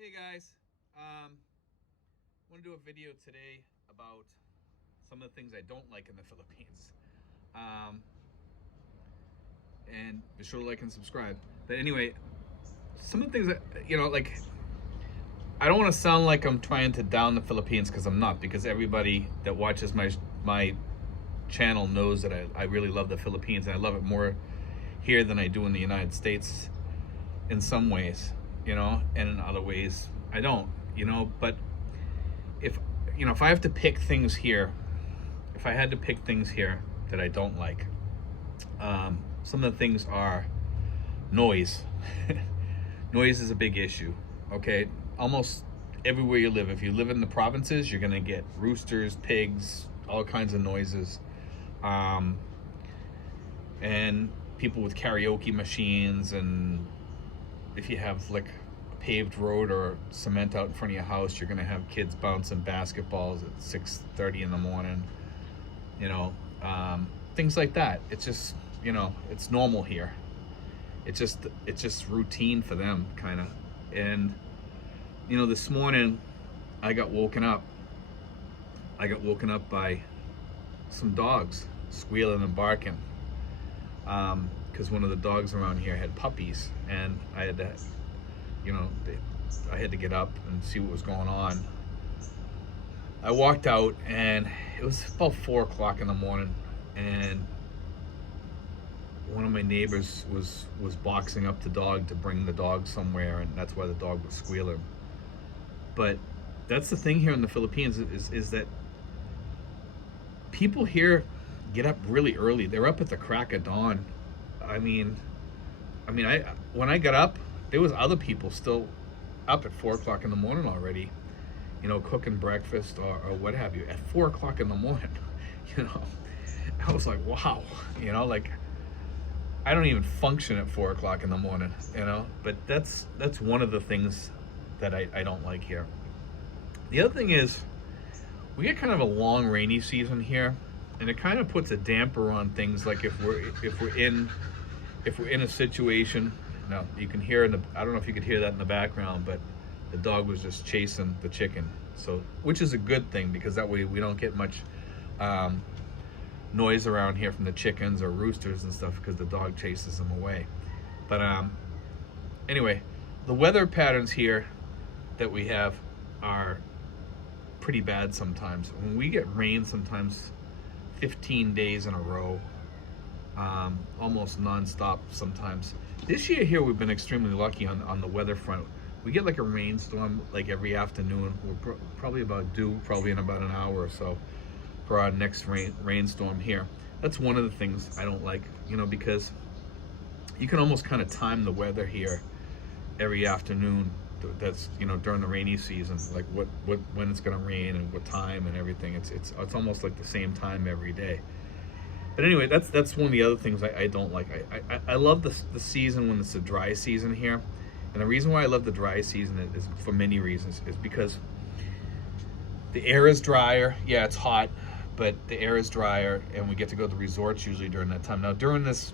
Hey guys, want to do a video today about some of the things I don't like in the Philippines. Um, and be sure to like and subscribe. But anyway, some of the things that, like, I don't want to sound like I'm trying to down the Philippines because I'm not, because everybody that watches my channel knows that I really love the Philippines, and I love it more here than I do in the United States in some ways, and in other ways I don't, but if if I have to pick things here, if I had to pick things here that I don't like, some of the things are noise. Noise is a big issue. Okay, almost everywhere you live, if you live in the provinces, you're gonna get roosters, pigs, all kinds of noises, and people with karaoke machines, and if you have like a paved road or cement out in front of your house, you're gonna have kids bouncing basketballs at 6:30 in the morning. Things like that. It's just, it's normal here. It's just routine for them, kind of. And this morning I got woken up. By some dogs squealing and barking, because one of the dogs around here had puppies, and I had to, I had to get up and see what was going on. I walked out, and it was about 4 o'clock in the morning, and one of my neighbors was boxing up the dog to bring the dog somewhere, and that's why the dog was squealing. But that's the thing here in the Philippines, is that people here get up really early. They're up at the crack of dawn. I mean, when I got up, there was other people still up at 4 o'clock in the morning already, cooking breakfast or what have you at 4 o'clock in the morning. I was like, wow, like, I don't even function at 4 o'clock in the morning, but that's one of the things that I don't like here. The other thing is, we get kind of a long rainy season here, and it kind of puts a damper on things. Like if we're in a situation. Now you can hear I don't know if you could hear that in the background, but the dog was just chasing the chicken. So, which is a good thing, because that way we don't get much noise around here from the chickens or roosters and stuff, because the dog chases them away. But anyway, the weather patterns here that we have are pretty bad sometimes. When we get rain, sometimes 15 days in a row, almost non-stop sometimes. This year here, we've been extremely lucky on the weather front. We get like a rainstorm like every afternoon. We're probably about due in about an hour or so for our next rainstorm here. That's one of the things I don't like, because you can almost kind of time the weather here every afternoon. That's during the rainy season, like when it's going to rain and what time and everything. It's almost like the same time every day. But anyway, that's one of the other things I don't like. I love the season when it's a dry season here, and the reason why I love the dry season is for many reasons. Is because the air is drier. Yeah, it's hot, but the air is drier, and we get to go to the resorts usually during that time. Now, during this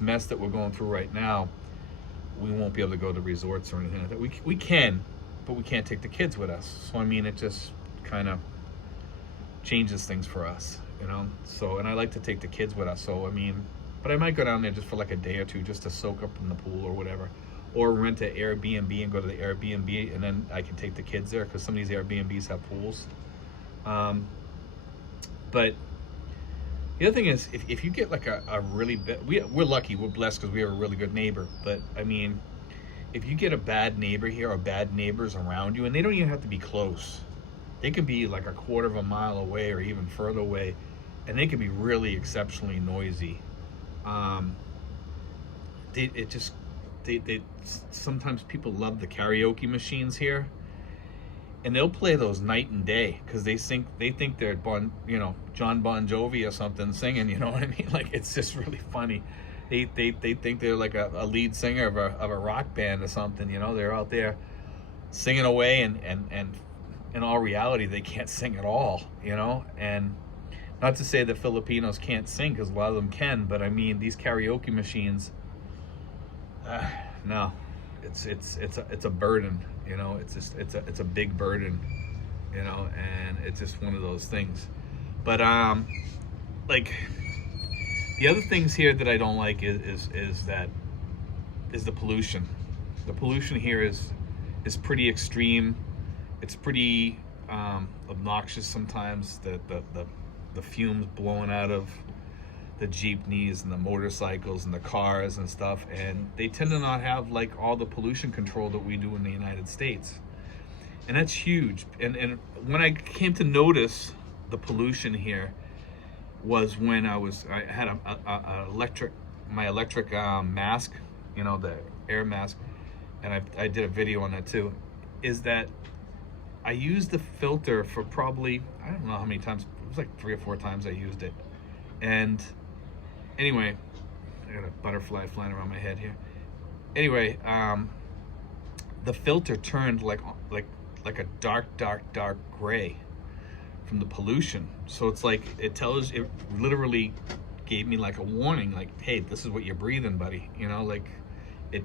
mess that we're going through right now, we won't be able to go to resorts or anything like that. We can, but we can't take the kids with us. So it just kind of changes things for us, So, and I like to take the kids with us. So but I might go down there just for like a day or two, just to soak up in the pool or whatever, or rent an Airbnb and go to the Airbnb, and then I can take the kids there, because some of these Airbnbs have pools. But the other thing is, if you get like a really bad, we're lucky, we're blessed because we have a really good neighbor. But if you get a bad neighbor here, or bad neighbors around you, and they don't even have to be close, they could be like a quarter of a mile away or even further away, and they can be really exceptionally noisy. They sometimes people love the karaoke machines here, and they'll play those night and day, because they think they're John Bon Jovi or something singing. You know what I mean? Like, it's just really funny. They think they're like a lead singer of a rock band or something. They're out there singing away, and in all reality, they can't sing at all. And not to say that Filipinos can't sing, because a lot of them can, but these karaoke machines, no, it's a burden, you know. It's a big burden, you know, and it's just one of those things. But like the other things here that I don't like is the pollution. The pollution here is pretty extreme. It's pretty obnoxious sometimes. The fumes blowing out of the jeepneys and the motorcycles and the cars and stuff, and they tend to not have like all the pollution control that we do in the United States, and that's huge. And when I came to notice the pollution here was when I had a electric mask, you know, the air mask, and I did a video on that too. Is that I used the filter for probably, I don't know how many times, it was like 3 or 4 times I used it. And anyway, I got a butterfly flying around my head here. Anyway, the filter turned like a dark gray from the pollution. So it's like it literally gave me like a warning, like, hey, this is what you're breathing, buddy. You know, like it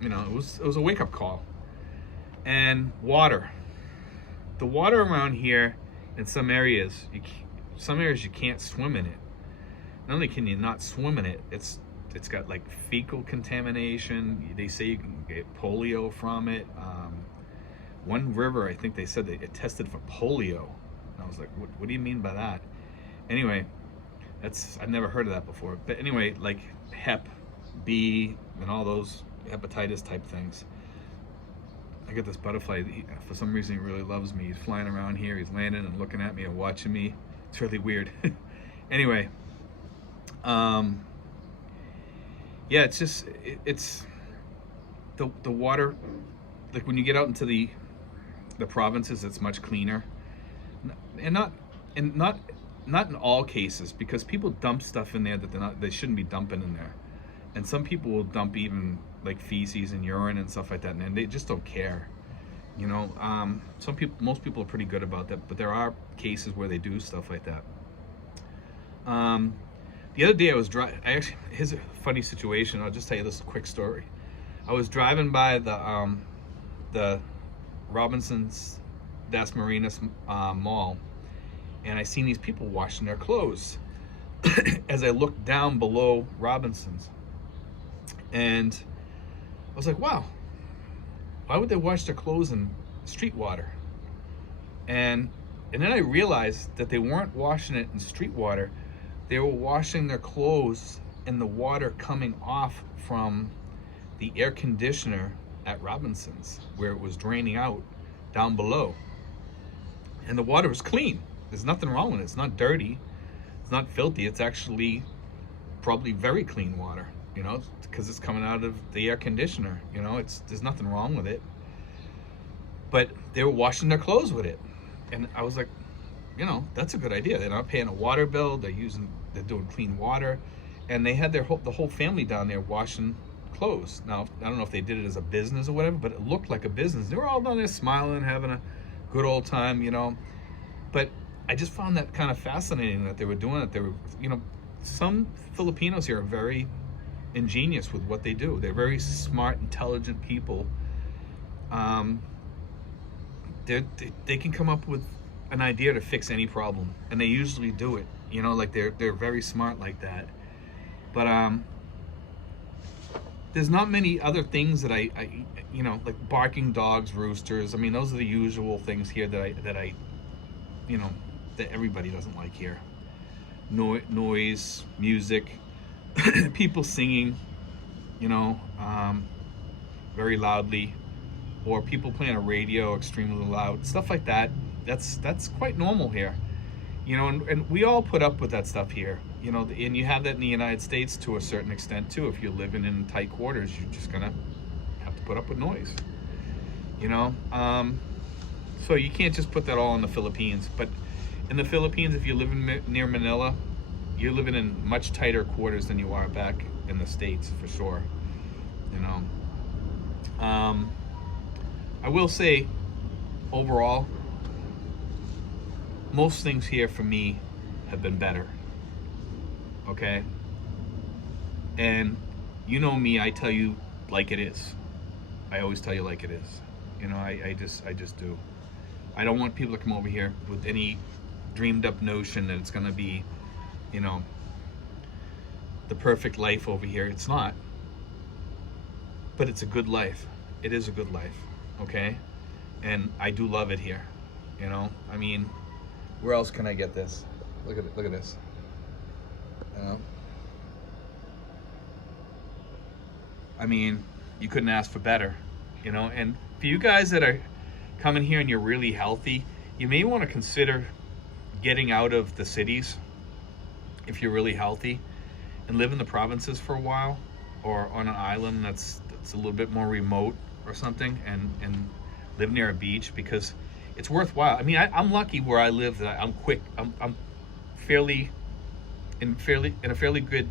was a wake up call. And water. The water around here in some areas you can't swim in it. Not only can you not swim in it, it's got like fecal contamination. They say you can get polio from it. One river, I think they said that it tested for polio. And I was like, what do you mean by that? Anyway, I've never heard of that before. But anyway, like Hep B and all those hepatitis type things. I got this butterfly. For some reason, he really loves me. He's flying around here. He's landing and looking at me and watching me. It's really weird. Anyway, yeah, it's just it's the water. Like when you get out into the provinces, it's much cleaner, and not in all cases, because people dump stuff in there that they shouldn't be dumping in there, and some people will dump even like feces and urine and stuff like that, and they just don't care, you know. Most people are pretty good about that, but there are cases where they do stuff like that. The other day I was driving. Here's a funny situation. I'll just tell you this quick story. I was driving by the Robinson's Das Marinas mall, and I seen these people washing their clothes as I looked down below Robinson's, and I was like, wow, why would they wash their clothes in street water? And then I realized that they weren't washing it in street water. They were washing their clothes in the water coming off from the air conditioner at Robinson's, where it was draining out down below. And the water was clean. There's nothing wrong with it. It's not dirty. It's not filthy. It's actually probably very clean water, you know, because it's coming out of the air conditioner. You know, there's nothing wrong with it. But they were washing their clothes with it. And I was like, you know, that's a good idea. They're not paying a water bill. They're doing clean water, and they had the whole family down there washing clothes. Now, I don't know if they did it as a business or whatever, but it looked like a business. They were all down there smiling, having a good old time, you know. But I just found that kind of fascinating that they were doing it. They were, you know, some Filipinos here are very ingenious with what they do. They're very smart, intelligent people. They can come up with an idea to fix any problem, and they usually do it. You know, like they're very smart like that. But there's not many other things that I you know, like barking dogs, roosters. I mean, those are the usual things here that I you know, that everybody doesn't like here. Noise, music, people singing, you know, very loudly, or people playing a radio extremely loud, stuff like that. That's quite normal here, you know, and we all put up with that stuff here, you know, and you have that in the United States to a certain extent too. If you're living in tight quarters, you're just gonna have to put up with noise, you know. So you can't just put that all in the Philippines. But in the Philippines, if you live near Manila, you're living in much tighter quarters than you are back in the States, for sure, you know. I will say, overall, most things here for me have been better, okay? And you know me, I tell you like it is, I always tell you like it is. You know, I just do. I don't want people to come over here with any dreamed up notion that it's going to be, you know, the perfect life over here. It's not. But it's a good life. It is a good life, okay? And I do love it here, you know? I mean, where else can I get this? Look at it, look at this. You know? I mean, you couldn't ask for better, you know? And for you guys that are coming here and you're really healthy, you may want to consider getting out of the cities if you're really healthy and live in the provinces for a while, or on an island that's a little bit more remote or something, and live near a beach, because it's worthwhile. I mean, I'm lucky where I live that I'm quick. I'm fairly in a fairly good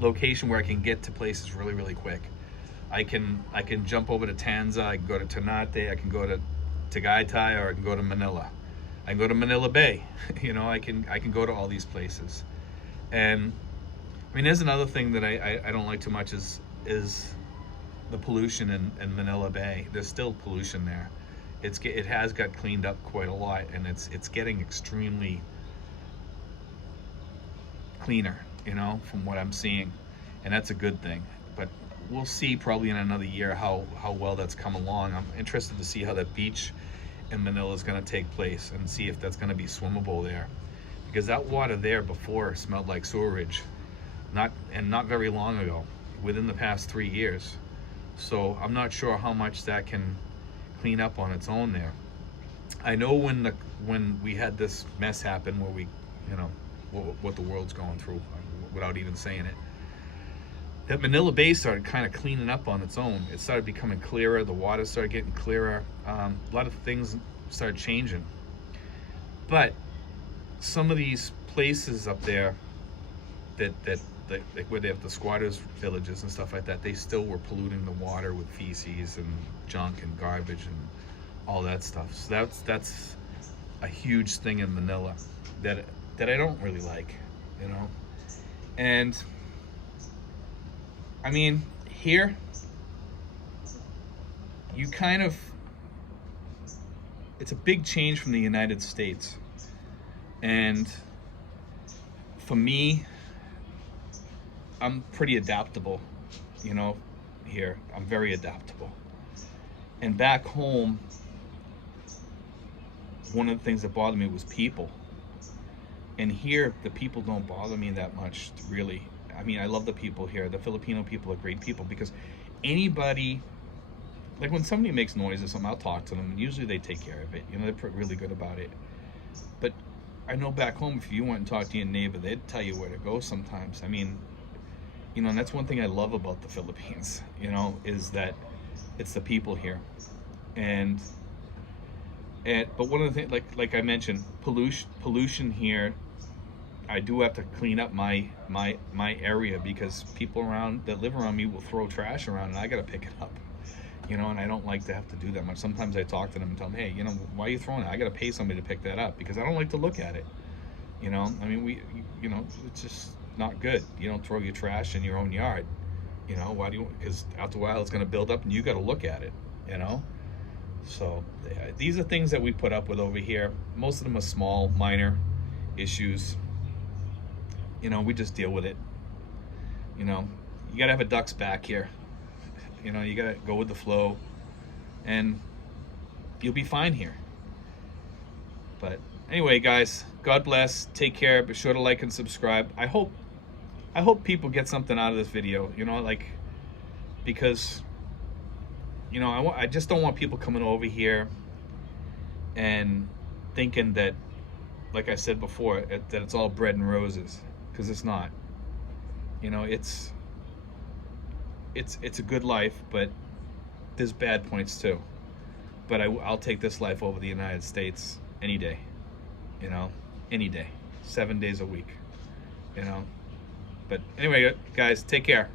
location where I can get to places really, really quick. I can jump over to Tanza, I can go to Ternate, I can go to Tagaytay, or I can go to Manila. I can go to Manila Bay. You know, I can go to all these places. And I mean, there's another thing that I don't like too much is the pollution in Manila Bay. There's still pollution there. It has got cleaned up quite a lot, and it's getting extremely cleaner, you know, from what I'm seeing, and that's a good thing. But we'll see probably in another year how well that's come along. I'm interested to see how that beach in Manila is going to take place, and see if that's going to be swimmable there, because that water there before smelled like sewerage, not very long ago, within the past 3 years. So I'm not sure how much that can clean up on its own there. I know when we had this mess happen, where we, you know, what the world's going through, without even saying it, that Manila Bay started kind of cleaning up on its own. It started becoming clearer. The water started getting clearer. A lot of things started changing. But some of these places up there that like where they have the squatters villages and stuff like that, they still were polluting the water with feces and junk and garbage and all that stuff. So that's a huge thing in Manila that I don't really like, you know. And I mean, here you kind of, it's a big change from the United States. And for me, I'm pretty adaptable, you know, here. I'm very adaptable. And back home, one of the things that bothered me was people. And here, the people don't bother me that much, really. I mean, I love the people here. The Filipino people are great people, because anybody, like when somebody makes noise or something, I'll talk to them, and usually they take care of it. You know, they're really good about it. But I know back home, if you went and talked to your neighbor, they'd tell you where to go sometimes. I mean, you know, and that's one thing I love about the Philippines, you know, is that it's the people here. And but one of the things, like I mentioned, pollution here, I do have to clean up my area, because people around that live around me will throw trash around, and I got to pick it up, you know, and I don't like to have to do that much. Sometimes I talk to them and tell them, hey, you know, why are you throwing it? I got to pay somebody to pick that up, because I don't like to look at it, you know. I mean, you know, it's just not good. You don't throw your trash in your own yard, you know. Why do you? Because after a while it's going to build up, and you got to look at it, you know. So these are things that we put up with over here. Most of them are small, minor issues. You know, we just deal with it. You know, you got to have a duck's back here. You know, you got to go with the flow, and you'll be fine here. But anyway, guys, God bless. Take care. Be sure to like and subscribe. I hope people get something out of this video, you know, like, because, you know, I just don't want people coming over here and thinking that, like I said before, that it's all bread and roses, because it's not. You know, it's a good life, but there's bad points too. But I'll take this life over the United States any day, you know, any day, 7 days a week, you know. But anyway, guys, take care.